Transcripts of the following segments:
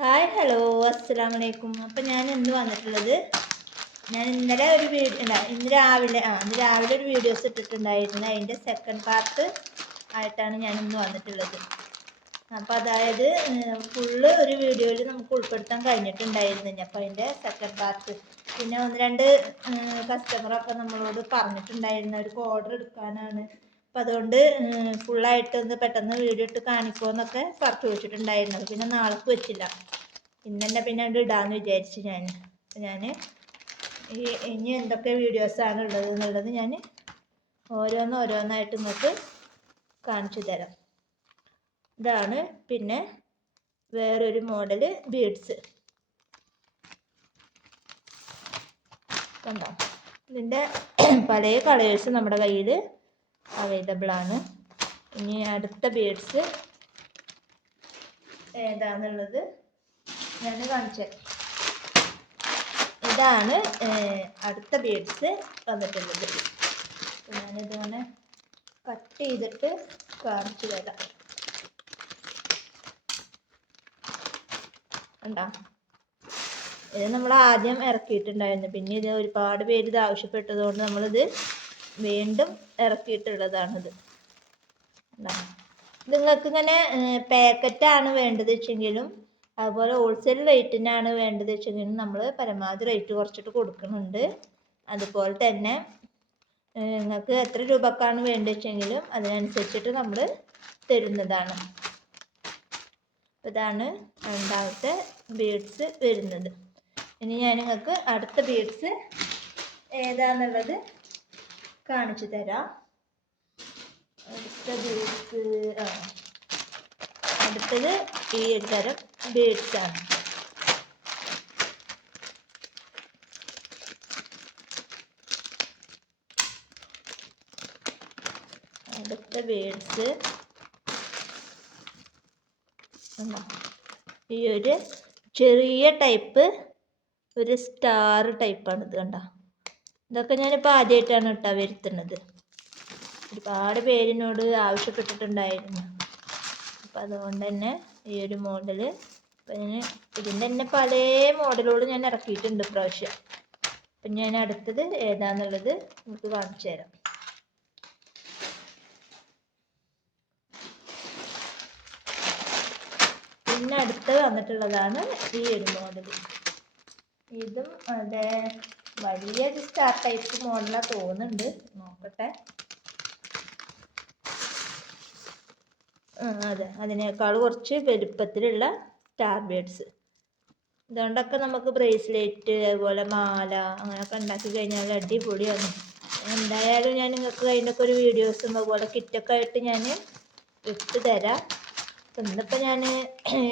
Hi hello അസ്സാം വലൈക്കും അപ്പം ഞാൻ ഇന്ന് വന്നിട്ടുള്ളത് ഞാൻ ഇന്നലെ ഒരു വീഡിയോ അല്ല ഇന്ന് രാവിലെ ആ ഇന്ന് രാവിലെ ഒരു വീഡിയോസ് ഇട്ടിട്ടുണ്ടായിരുന്നു. അതിന്റെ സെക്കൻഡ് പാർട്ട് ആയിട്ടാണ് ഞാൻ ഇന്ന് വന്നിട്ടുള്ളത്. അപ്പോൾ അതായത് ഫുള്ള് ഒരു വീഡിയോയിൽ നമുക്ക് ഉൾപ്പെടുത്താൻ കഴിഞ്ഞിട്ടുണ്ടായിരുന്നു. അപ്പോൾ അതിന്റെ സെക്കൻഡ് പാർട്ട് പിന്നെ ഒന്ന് രണ്ട് കസ്റ്റമറൊക്കെ നമ്മളോട് പറഞ്ഞിട്ടുണ്ടായിരുന്നു. അവർക്ക് ഓർഡർ എടുക്കാനാണ്. അപ്പം അതുകൊണ്ട് ഫുള്ളായിട്ട് ഒന്ന് പെട്ടെന്ന് വീഡിയോ ഇട്ട് കാണിക്കുമെന്നൊക്കെ പറഞ്ഞു ചോദിച്ചിട്ടുണ്ടായിരുന്നത് പിന്നെ നാളേക്ക് വെച്ചില്ല. ഇന്നെന്നെ പിന്നെ അത് ഇടാമെന്ന് വിചാരിച്ചു ഞാൻ അപ്പം ഞാൻ ഈ ഇനി എന്തൊക്കെ വീഡിയോസാണ് ഉള്ളത് എന്നുള്ളത് ഞാൻ ഓരോന്ന് ഓരോന്നായിട്ട് നിങ്ങൾക്ക് കാണിച്ചു തരാം. ഇതാണ് പിന്നെ വേറൊരു മോഡൽ ബീഡ്സ് കണ്ടോ? ഇതിന്റെ പല കളേഴ്സ് നമ്മുടെ കയ്യിൽ അവൈലബിൾ ആണ്. ഇനി അടുത്ത ബീഡ്സ് ഏതാണെന്നുള്ളത് ഞാൻ കാണിച്ചു. ഇതാണ് അടുത്ത ബീഡ്സ് വന്നിട്ടുള്ളത്. ഞാനിതിങ്ങനെ കട്ട് ചെയ്തിട്ട് കാണിച്ചു തരാം. കണ്ടോ? ഇത് നമ്മൾ ആദ്യം ഇറക്കിയിട്ടുണ്ടായിരുന്നു. പിന്നെ ഇത് ഒരുപാട് പേര് ഇത് ആവശ്യപ്പെട്ടതുകൊണ്ട് നമ്മളിത് വീണ്ടും ഇറക്കിയിട്ടുള്ളതാണിത്? നിങ്ങൾക്ക് ഇങ്ങനെ പാക്കറ്റാണ് വേണ്ടത് വെച്ചെങ്കിലും അതുപോലെ ഹോൾസെയിൽ റേറ്റിനാണ് വേണ്ടത് വെച്ചെങ്കിലും നമ്മൾ പരമാവധി റേറ്റ് കുറച്ചിട്ട് കൊടുക്കുന്നുണ്ട്. അതുപോലെ തന്നെ നിങ്ങൾക്ക് എത്ര രൂപക്കാണ് വേണ്ടത് വെച്ചെങ്കിലും അതിനനുസരിച്ചിട്ട് നമ്മൾ തരുന്നതാണ്. ഇതാണ് രണ്ടാമത്തെ ബീഡ്സ് വരുന്നത്. ഇനി ഞാൻ നിങ്ങൾക്ക് അടുത്ത ബീഡ്സ് ഏതാന്നുള്ളത് കാണിച്ചു തരാം. അടുത്ത ബീഡ്സ് അടുത്തത് ഈ ഒരു തരം ബീഡ്സ് ആണ്. അടുത്ത ബീഡ്സ് ഈ ഒരു ചെറിയ ടൈപ്പ് ഒരു സ്റ്റാർ ടൈപ്പാണ് ഇത് കണ്ട. ഇതൊക്കെ ഞാനിപ്പോൾ ആദ്യമായിട്ടാണ് കേട്ടോ വരുത്തുന്നത്. ഒരുപാട് പേരിനോട് ആവശ്യപ്പെട്ടിട്ടുണ്ടായിരുന്നു. അപ്പം അതുകൊണ്ട് തന്നെ ഈ ഒരു മോഡൽ അപ്പം ഞാൻ ഇതിന്റെ തന്നെ പല മോഡലുകളും ഞാൻ ഇറക്കിയിട്ടുണ്ട് ഇപ്രാവശ്യം. അപ്പം ഞാൻ അടുത്തത് ഏതാന്നുള്ളത് നമുക്ക് കാണിച്ചു തരാം. പിന്നെ അടുത്ത് വന്നിട്ടുള്ളതാണ് ഈ ഒരു മോഡൽ ഇതും അതെ വലിയ സ്റ്റാർ ടൈപ്പ് മോഡലാണ് തോന്നുന്നുണ്ട്. നോക്കട്ടെ. അതെ. അതിനേക്കാൾ കുറച്ച് വലുപ്പത്തിലുള്ള സ്റ്റാർ ബേഡ്സ് ഇതുകൊണ്ടൊക്കെ നമുക്ക് ബ്രേസ്ലെറ്റ് അതുപോലെ മാല അങ്ങനെയൊക്കെ ഉണ്ടാക്കി കഴിഞ്ഞാൽ അടിപൊളിയാണ്. എന്തായാലും ഞാൻ നിങ്ങൾക്ക് അതിന്റെയൊക്കെ ഒരു വീഡിയോസും അതുപോലെ കിറ്റൊക്കെ ആയിട്ട് ഞാൻ ഇട്ട് തരാം. ഇന്നിപ്പോൾ ഞാൻ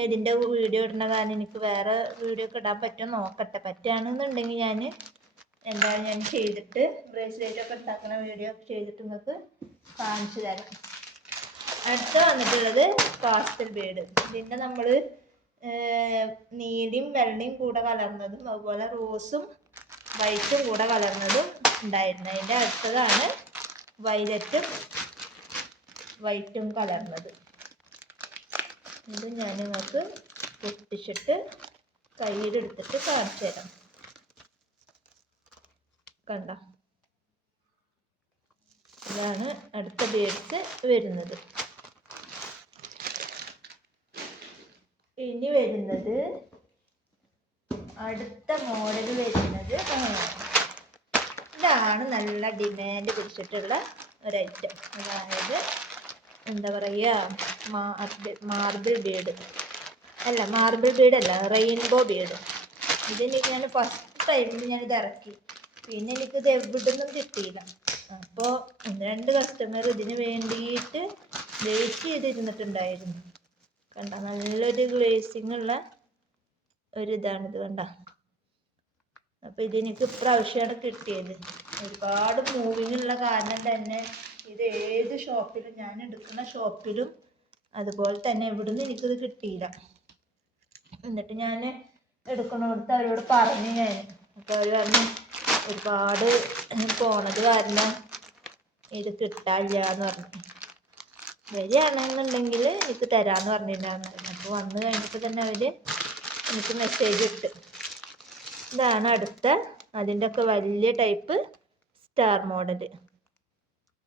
ഇതിന്റെ വീഡിയോ ഇടുന്ന കാരണം എനിക്ക് വേറെ വീഡിയോ ഒക്കെ ഇടാൻ പറ്റുമോ നോക്കട്ടെ. പറ്റുകയാണെന്നുണ്ടെങ്കിൽ ഞാൻ എന്തായാലും ഞാൻ ചെയ്തിട്ട് ബ്രേസ്ലെറ്റ് ഒക്കെ ഉണ്ടാക്കുന്ന വീഡിയോ ചെയ്തിട്ട് നിങ്ങൾക്ക് കാണിച്ചു തരാം. അടുത്ത വന്നിട്ടുള്ളത് പാസ്റ്റൽ ബേഡ് ഇതിന്റെ നമ്മൾ നീലയും വെള്ളയും കൂടെ കലർന്നതും അതുപോലെ റോസും വൈറ്റും കൂടെ കലർന്നതും ഉണ്ടായിരുന്നു. അതിന്റെ അടുത്തതാണ് വൈലറ്റും വൈറ്റും കലർന്നത്. ഇത് ഞാൻ നിങ്ങൾക്ക് പൊട്ടിച്ചിട്ട് കയ്യിലെടുത്തിട്ട് കാണിച്ചു തരാം. കണ്ട. ഇതാണ് അടുത്ത ബേഡ്സ് വരുന്നത്. ഇനി വരുന്നത് അടുത്ത മോഡൽ വരുന്നത് ഇതാണ് നല്ല ഡിമാൻഡ് പിടിച്ചിട്ടുള്ള ഒരു ഐറ്റം അതായത് എന്താ പറയുക മാർബിൾ ബീഡ് അല്ല മാർബിൾ ബീഡ് അല്ല റെയിൻബോ ബീഡ് ഇതെനിക്ക് ഞാൻ ഫസ്റ്റ് ടൈമിൽ ഞാനിത് ഇറക്കി. പിന്നെ എനിക്കിത് എവിടുന്നും കിട്ടിയില്ല. അപ്പോൾ ഒന്ന് രണ്ട് കസ്റ്റമർ ഇതിന് വേണ്ടിയിട്ട് വെയിറ്റ് ചെയ്തിരുന്നിട്ടുണ്ടായിരുന്നു. കണ്ട നല്ലൊരു ഗ്ലേസിങ് ഉള്ള ഒരു ഇതാണിത് കണ്ട. അപ്പോൾ ഇതെനിക്ക് ഇപ്രാവശ്യമാണ് കിട്ടിയത്. ഒരുപാട് മൂവിങ് ഉള്ള കാരണം തന്നെ ഇത് ഏത് ഷോപ്പിലും ഞാൻ എടുക്കുന്ന ഷോപ്പിലും അതുപോലെ തന്നെ എവിടുന്ന് എനിക്കിത് കിട്ടിയില്ല. എന്നിട്ട് ഞാൻ എടുക്കണോടത്ത് അവരോട് പറഞ്ഞു ഞാൻ അപ്പോൾ അവർ പറഞ്ഞു ഒരുപാട് പോണത് കാരണം ഇത് കിട്ടാനില്ല എന്ന് പറഞ്ഞു. വരികയാണെന്നുണ്ടെങ്കിൽ എനിക്ക് തരാമെന്ന് പറഞ്ഞിട്ടുണ്ടായിരുന്നു അപ്പോൾ വന്നു കഴിഞ്ഞപ്പോൾ തന്നെ അവർ എനിക്ക് മെസ്സേജ് ഇട്ട്. ഇതാണ് അടുത്ത അതിന്റെ ഒക്കെ വലിയ ടൈപ്പ് സ്റ്റാർ മോഡൽ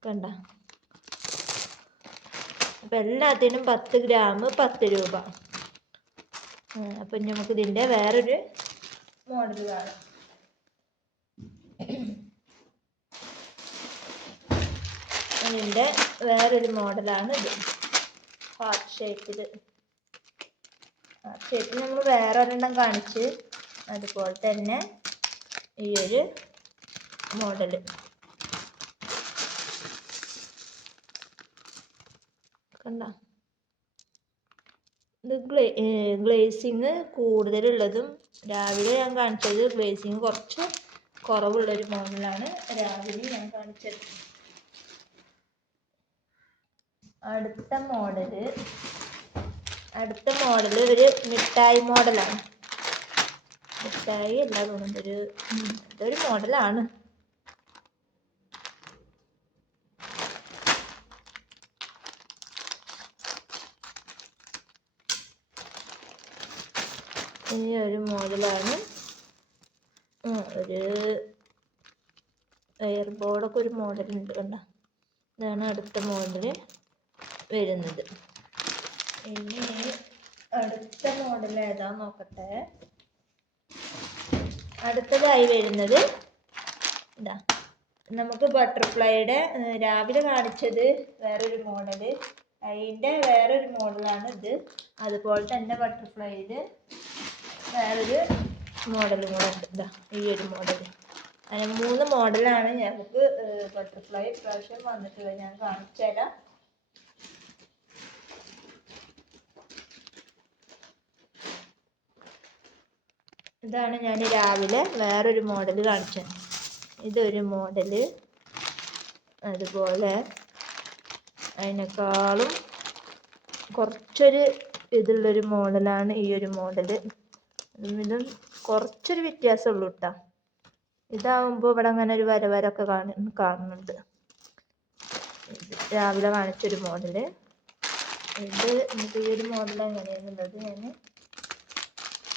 കണ്ട? അപ്പം എല്ലാത്തിനും പത്ത് ഗ്രാം പത്ത് രൂപ. അപ്പം നമുക്ക് ഇതിന്റെ വേറൊരു മോഡൽ കാണാം. അതിന്റെ വേറൊരു മോഡലാണ് ഇത്. ഹാർട്ട് ഷേപ്പിൽ ഹാർട്ട് ഷേപ്പിൽ നമ്മൾ വേറെ ഒരെണ്ണം കാണിച്ച് അതുപോലെ തന്നെ ഈ ഒരു മോഡൽ കണ്ടോ? ഇത് ഗ്ലേ ഗ്ലേസിങ് കൂടുതലുള്ളതും രാവിലെ ഞാൻ കാണിച്ചത് ഗ്ലേസിങ് കുറച്ച് കുറവുള്ളൊരു മോഡലാണ് രാവിലെ ഞാൻ കാണിച്ചത്. അടുത്ത മോഡൽ അടുത്ത മോഡൽ ഒരു മിഠായി മോഡലാണ് മിഠായി അല്ല തോന്നുന്നു ഒരു ഇതൊരു മോഡലാണ് ഈ ഒരു മോഡലാണ് ഒരു എയർ ബോർഡൊക്കെ ഒരു മോഡൽ ഉണ്ട് കണ്ട? ഇതാണ് അടുത്ത മോഡൽ വരുന്നത്. ഇനി അടുത്ത മോഡൽ ഏതാ നോക്കട്ടെ. അടുത്തതായി വരുന്നത് ഇതാ നമുക്ക് ബട്ടർഫ്ലൈയുടെ രാവിലെ കാണിച്ചത് വേറൊരു മോഡൽ അതിന്റെ വേറൊരു മോഡലാണ് ഇത്. അതുപോലെ തന്നെ ബട്ടർഫ്ലൈയിൽ വേറൊരു മോഡലും കൂടെ ഉണ്ട്. ഇതാ ഈ ഒരു മോഡൽ അങ്ങനെ മൂന്ന് മോഡലാണ് ഞങ്ങൾക്ക് ബട്ടർഫ്ലൈ ഇപ്രാവശ്യം വന്നിട്ടുള്ളത്. ഞാൻ കാണിച്ചു തരാം ഇതാണ് ഞാൻ രാവിലെ വേറൊരു മോഡൽ കാണിച്ചത് ഇതൊരു മോഡൽ അതുപോലെ അതിനേക്കാളും കുറച്ചൊരു ഇതുള്ളൊരു മോഡലാണ് ഈ ഒരു മോഡൽ ഇതും കുറച്ചൊരു വ്യത്യാസമുള്ളൂ കേട്ടോ ഇതാവുമ്പോൾ ഇവിടെ അങ്ങനെ ഒരു വരവരൊക്കെ കാണു കാണുന്നുണ്ട്. രാവിലെ കാണിച്ചൊരു മോഡൽ ഇത് നമുക്ക് ഈ ഒരു മോഡൽ എങ്ങനെയാണെന്നുള്ളത് ഞാൻ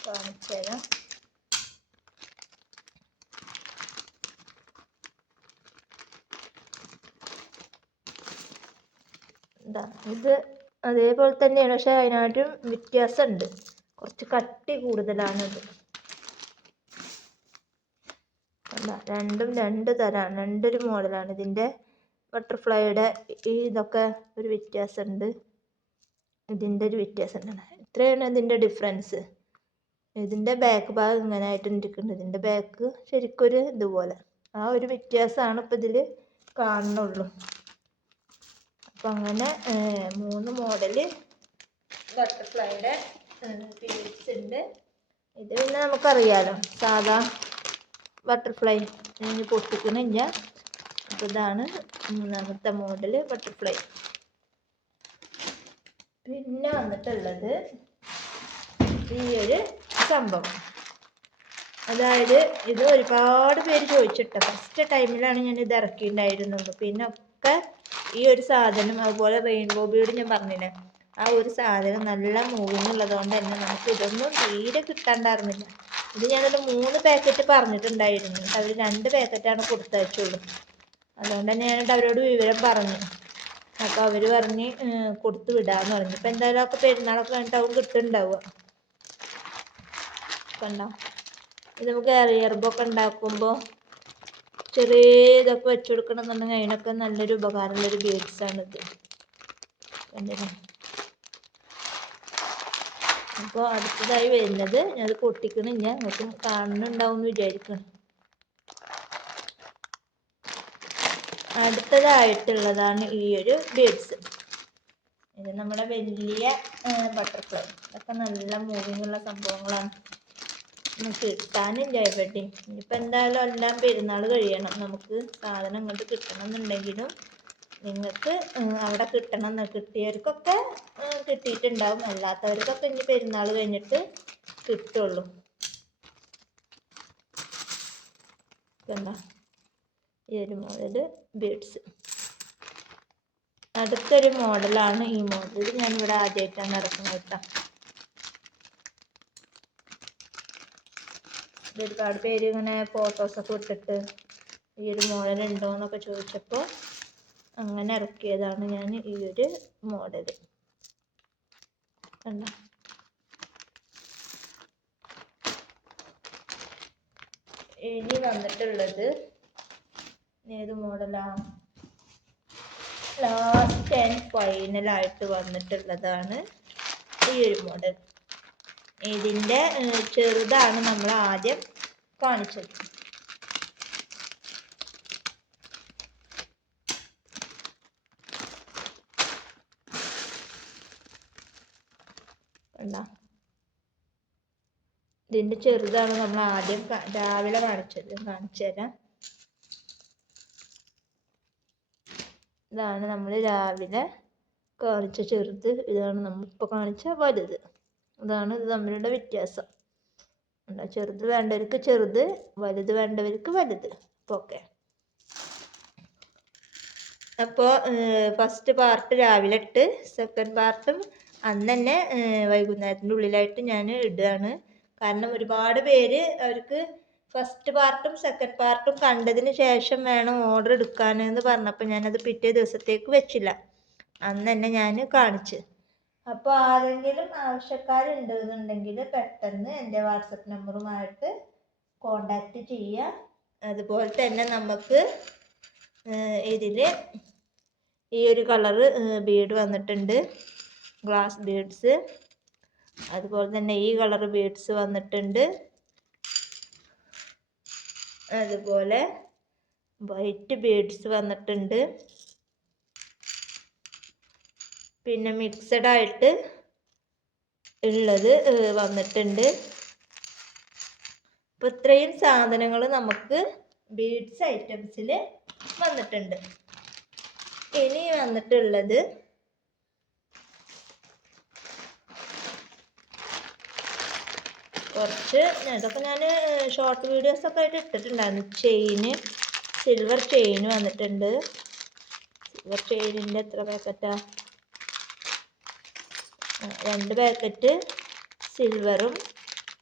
കാണിച്ചു തരാം ഇതാ ഇത് അതേപോലെ തന്നെയാണ്. പക്ഷെ അതിനായിട്ടും വ്യത്യാസമുണ്ട്. കുറച്ച് കട്ടി കൂടുതലാണത് അല്ല രണ്ടും രണ്ട് തരാണ് രണ്ടൊരു മോഡലാണ്. ഇതിന്റെ ബട്ടർഫ്ലൈയുടെ ഈ ഇതൊക്കെ ഒരു വ്യത്യാസമുണ്ട്. ഇതിന്റെ ഒരു വ്യത്യാസമുണ്ട്. ഇത്രയാണ് ഇതിന്റെ ഡിഫറൻസ്. ഇതിന്റെ ബാക്ക് ഭാഗം ഇങ്ങനെ ആയിട്ട് ഇതിന്റെ ബാക്ക് ശരിക്കൊരു ഇതുപോലെ. ആ ഒരു വ്യത്യാസമാണ് ഇപ്പം ഇതിൽ കാണുന്നുള്ളൂ. അപ്പം അങ്ങനെ മൂന്ന് മോഡൽ ബട്ടർഫ്ലൈയുടെ പീരീഡ്സ് ഉണ്ട് ഇത് പിന്നെ നമുക്കറിയാലോ സാധാ ബട്ടർഫ്ലൈ ഞാൻ പൊട്ടിക്കണില്ല അപ്പൊ ഇതാണ് മൂന്നാമത്തെ മോഡൽ ബട്ടർഫ്ലൈ. പിന്നെ വന്നിട്ടുള്ളത് ഈ ഒരു സംഭവം. അതായത് ഇത് ഒരുപാട് പേര് ചോദിച്ചിട്ട്. ഫസ്റ്റ് ടൈമിലാണ് ഞാൻ ഇത് ഇറക്കിയിട്ടുണ്ടായിരുന്നുള്ളൂ പിന്നെ ഒക്കെ ഈ ഒരു സാധനം അതുപോലെ റെയിൻബോ ബീഡ് ഞാൻ പറഞ്ഞില്ലേ ആ ഒരു സാധനം നല്ല മൂവിങ് ഉള്ളതുകൊണ്ട് തന്നെ നമുക്ക് ഇതൊന്നും തീരെ കിട്ടാണ്ടായിരുന്നില്ല. ഇത് ഞാനൊരു മൂന്ന് പാക്കറ്റ് പറഞ്ഞിട്ടുണ്ടായിരുന്നു. അവർ രണ്ട് പാക്കറ്റാണ് കൊടുത്തയച്ചുള്ളൂ. അതുകൊണ്ട് തന്നെ ഞാനിട്ട് അവരോട് വിവരം പറഞ്ഞു. അപ്പോൾ അവർ പറഞ്ഞ് കൊടുത്തു വിടാന്ന് പറഞ്ഞു. ഇപ്പം എന്തായാലും ഒക്കെ പെരുന്നാളൊക്കെ കഴിഞ്ഞിട്ടാവും കിട്ടുന്നുണ്ടാവുക. കണ്ടോ? ഇത് നമുക്ക് എയർബൊക്കെ ഉണ്ടാക്കുമ്പോൾ ചെറിയ ഇതൊക്കെ വെച്ച് കൊടുക്കണമെന്നുണ്ടെങ്കിൽ അതിനൊക്കെ നല്ലൊരു ഉപകാരമുള്ളൊരു ബീഡ്സാണിത് കണ്ടില്ലേ അപ്പോൾ അടുത്തതായി വരുന്നത് ഞാനത് പൊട്ടിക്കണില്ല. നിങ്ങൾക്ക് കാണുന്നുണ്ടാവും എന്ന് വിചാരിക്കണം അടുത്തതായിട്ടുള്ളതാണ് ഈ ഒരു ബീഡ്സ്. ഇത് നമ്മുടെ വലിയ ബട്ടർഫ്ലൈ. ഇതൊക്കെ നല്ല മൂവിങ്ങുള്ള സംഭവങ്ങളാണ്. നമുക്ക് കിട്ടാനില്ല എവിടെ ഇനിയിപ്പോൾ എന്തായാലും എല്ലാം പെരുന്നാൾ കഴിയണം. നമുക്ക് സാധനം ഇങ്ങോട്ട് കിട്ടണം എന്നുണ്ടെങ്കിലും നിങ്ങൾക്ക് അവിടെ കിട്ടണം കിട്ടിയവർക്കൊക്കെ കിട്ടിയിട്ടുണ്ടാവും. അല്ലാത്തവർക്കൊക്കെ ഇനി പെരുന്നാൾ കഴിഞ്ഞിട്ട് കിട്ടുള്ളൂ. എന്താ? ഈ ഒരു മോഡൽ ബീഡ്സ്. അടുത്തൊരു മോഡലാണ് ഈ മോഡൽ ഞാനിവിടെ ആദ്യമായിട്ടാണ് ഇറക്കുന്നത് കേട്ടോ. ഒരുപാട് പേര് ഇങ്ങനെ ഫോട്ടോസൊക്കെ ഇട്ടിട്ട് ഈ ഒരു മോഡൽ ഉണ്ടോ എന്നൊക്കെ ചോദിച്ചപ്പോൾ അങ്ങനെ ഇറക്കിയതാണ് ഞാൻ ഈ ഒരു മോഡൽ കണ്ടോ? ഇനി വന്നിട്ടുള്ളത് ഏത് മോഡലാണ് ലാസ്റ്റ് ആൻഡ് ഫൈനലായിട്ട് വന്നിട്ടുള്ളതാണ് ഈ ഒരു മോഡൽ ഇതിന്റെ ചെറുതാണ് നമ്മൾ ആദ്യം കാണിച്ചത്. കണ്ടോ? ഇതിന്റെ ചെറുതാണ് നമ്മൾ ആദ്യം രാവിലെ കാണിച്ചത്. കാണിച്ചു തരാം. ഇതാണ് നമ്മൾ രാവിലെ കാണിച്ച ചെറുത്. ഇതാണ് നമ്മൾ ഇപ്പോൾ കാണിച്ച വലുത്. ഇതാണ് ഇത് തമ്മിലുള്ള വ്യത്യാസം. ചെറുത് വേണ്ടവർക്ക് ചെറുത് വലുത് വേണ്ടവർക്ക് വലുത്. അപ്പോൾ ഓക്കെ അപ്പോൾ ഫസ്റ്റ് പാർട്ട് രാവിലെ ഇട്ട് സെക്കൻഡ് പാർട്ടും അന്ന് തന്നെ വൈകുന്നേരത്തിന്റെ ഉള്ളിലായിട്ട് ഞാൻ ഇടുകയാണ്. കാരണം ഒരുപാട് പേര് അവർക്ക് ഫസ്റ്റ് പാർട്ടും സെക്കൻഡ് പാർട്ടും കണ്ടതിന് ശേഷം വേണം ഓർഡർ എടുക്കാനെന്ന് പറഞ്ഞപ്പോൾ ഞാനത് പിറ്റേ ദിവസത്തേക്ക് വെച്ചില്ല. അന്ന് തന്നെ ഞാൻ കാണിച്ച്. അപ്പോൾ ആരെങ്കിലും ആവശ്യക്കാരുണ്ട് എന്നുണ്ടെങ്കിൽ പെട്ടെന്ന് എന്റെ വാട്സപ്പ് നമ്പറുമായിട്ട് കോണ്ടാക്ട് ചെയ്യുക അതുപോലെ തന്നെ നമുക്ക് ഇതിൽ ഈ ഒരു കളറ് ബീഡ് വന്നിട്ടുണ്ട്. Glass beads. അതുപോലെ തന്നെ ഈ കളർ ബീഡ്സ് വന്നിട്ടുണ്ട്. അതുപോലെ വൈറ്റ് ബീഡ്സ് വന്നിട്ടുണ്ട്. പിന്നെ മിക്സഡ് ആയിട്ട് ഉള്ളത് വന്നിട്ടുണ്ട്. അപ്പോൾ ഇത്രയും സാധനങ്ങൾ നമുക്ക് ബീഡ്സ് ഐറ്റംസിൽ വന്നിട്ടുണ്ട്. ഇനി വന്നിട്ടുള്ളത് കുറച്ച് ഇതൊക്കെ ഞാൻ ഷോർട്ട് വീഡിയോസൊക്കെ ആയിട്ട് ഇട്ടിട്ടുണ്ടായിരുന്നു. ചെയിന് സിൽവർ ചെയിൻ വന്നിട്ടുണ്ട്. സിൽവർ ചെയിനിന്റെ എത്ര പാക്കറ്റാ? രണ്ട് പാക്കറ്റ് സിൽവറും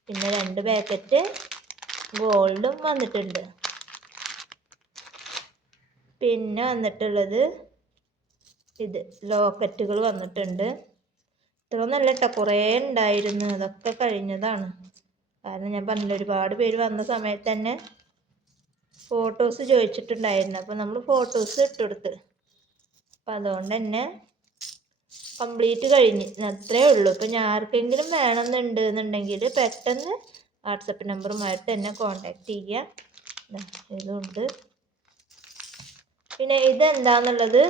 പിന്നെ രണ്ട് പാക്കറ്റ് ഗോൾഡും വന്നിട്ടുണ്ട്. പിന്നെ വന്നിട്ടുള്ളത് ഇത് ലോക്കറ്റുകൾ വന്നിട്ടുണ്ട്. ഇത്രയൊന്നല്ല കേട്ടോ കുറേ ഉണ്ടായിരുന്നു. അതൊക്കെ കഴിഞ്ഞതാണ്. കാരണം ഞാൻ പറഞ്ഞില്ല ഒരുപാട് പേര് വന്ന സമയത്ത് തന്നെ ഫോട്ടോസ് ചോദിച്ചിട്ടുണ്ടായിരുന്നു. അപ്പോൾ നമ്മൾ ഫോട്ടോസ് ഇട്ടുകൊടുത്ത് അപ്പം അതുകൊണ്ട് തന്നെ കംപ്ലീറ്റ് കഴിഞ്ഞ്. അത്രേ ഉള്ളൂ. ഇപ്പം ഞാൻ ആർക്കെങ്കിലും വേണമെന്നുണ്ട് എന്നുണ്ടെങ്കിൽ പെട്ടെന്ന് വാട്സപ്പ് നമ്പറുമായിട്ട് എന്നെ കോണ്ടാക്ട് ചെയ്യുക ഇതുണ്ട്. പിന്നെ ഇതെന്താന്നുള്ളത്?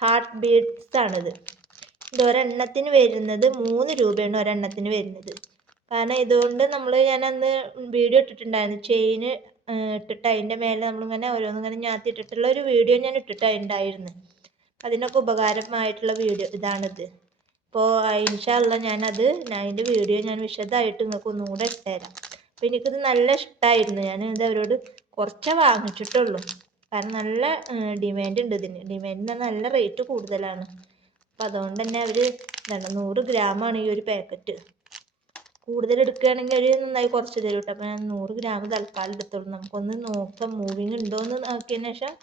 ഹാർട്ട് ബീറ്റ്സ് ആണിത്. ഇത് ഒരെണ്ണത്തിന് വരുന്നത് മൂന്ന് രൂപയാണ് ഒരെണ്ണത്തിന് വരുന്നത്. കാരണം ഇതുകൊണ്ട് നമ്മൾ ഞാൻ അന്ന് വീഡിയോ ഇട്ടിട്ടുണ്ടായിരുന്നു. ചെയിൻ ഇട്ടിട്ട് അതിന്റെ മേലെ നമ്മളിങ്ങനെ ഓരോന്നിങ്ങനെ ഞാത്തി ഇട്ടിട്ടുള്ള ഒരു വീഡിയോ ഞാൻ ഇട്ടിട്ടുണ്ടായിരുന്നു അതിനൊക്കെ ഉപകാരമായിട്ടുള്ള വീഡിയോ ഇതാണിത്. അപ്പോൾ ഇൻഷാല്ല ഞാനത് അതിന്റെ വീഡിയോ ഞാൻ വിശദമായിട്ട് നിങ്ങൾക്ക് ഒന്നുകൂടെ ഇട്ടുതരാം അപ്പോൾ എനിക്കിത് നല്ല ഇഷ്ടമായിരുന്നു ഞാൻ ഇത് അവരോട് കുറച്ചേ വാങ്ങിച്ചിട്ടുള്ളൂ. കാരണം നല്ല ഡിമാൻഡ് ഉണ്ട് ഇതിന്. ഡിമാൻഡിന് നല്ല റേറ്റ് കൂടുതലാണ്. അപ്പോൾ അതുകൊണ്ട് തന്നെ അവർ എന്താണ് നൂറ് ഗ്രാമാണ് ഈ ഒരു പാക്കറ്റ് കൂടുതൽ എടുക്കുകയാണെങ്കിൽ അവർ നന്നായി കുറച്ച് തരും കേട്ടോ. അപ്പോൾ ഞാൻ നൂറ് ഗ്രാം തൽക്കാലം എടുത്തോളൂ. നമുക്കൊന്ന് നോക്കാം മൂവിങ് ഉണ്ടോ എന്ന് നോക്കിയതിന് ശേഷം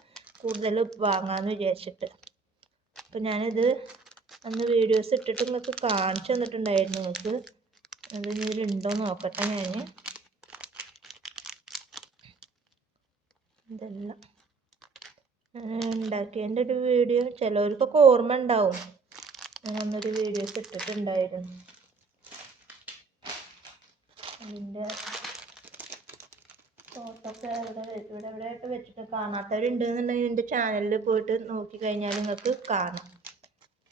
കൂടുതൽ വാങ്ങാമെന്ന് വിചാരിച്ചിട്ട്. അപ്പോൾ ഞാനിത് അന്ന് വീഡിയോസ് ഇട്ടിട്ട് നിങ്ങൾക്ക് കാണിച്ചു തന്നിട്ടുണ്ടായിരുന്നു നിങ്ങൾക്ക് അത് ഇതിലുണ്ടോ നോക്കട്ടെ ഞാൻ ഇതെല്ലാം ഉണ്ടാക്കിയതിന്റെ ഒരു വീഡിയോ ചിലവർക്കൊക്കെ ഓർമ്മ ഉണ്ടാവും. ഞാൻ അന്നൊരു വീഡിയോസ് ഇട്ടിട്ടുണ്ടായിരുന്നു. അതിന്റെ ഫോട്ടോസ് ഇവിടെ ഇവിടെ ഇവിടെയായിട്ട് വെച്ചിട്ട് കാണാത്തവരുണ്ടെന്നുണ്ടെങ്കിൽ എന്റെ ചാനലിൽ പോയിട്ട് നോക്കി കഴിഞ്ഞാൽ നിങ്ങൾക്ക് കാണാം.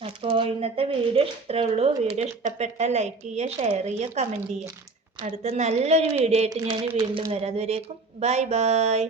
അപ്പോൾ ഇന്നത്തെ വീഡിയോ ഇത്രേ ഉള്ളൂ. വീഡിയോ ഇഷ്ടപ്പെട്ട ലൈക്ക് ചെയ്യുക ഷെയർ ചെയ്യുക കമന്റ് ചെയ്യുക. അടുത്ത നല്ലൊരു വീഡിയോ ആയിട്ട് ഞാൻ വീണ്ടും വരാം. അതുവരേക്കും ബൈ ബൈ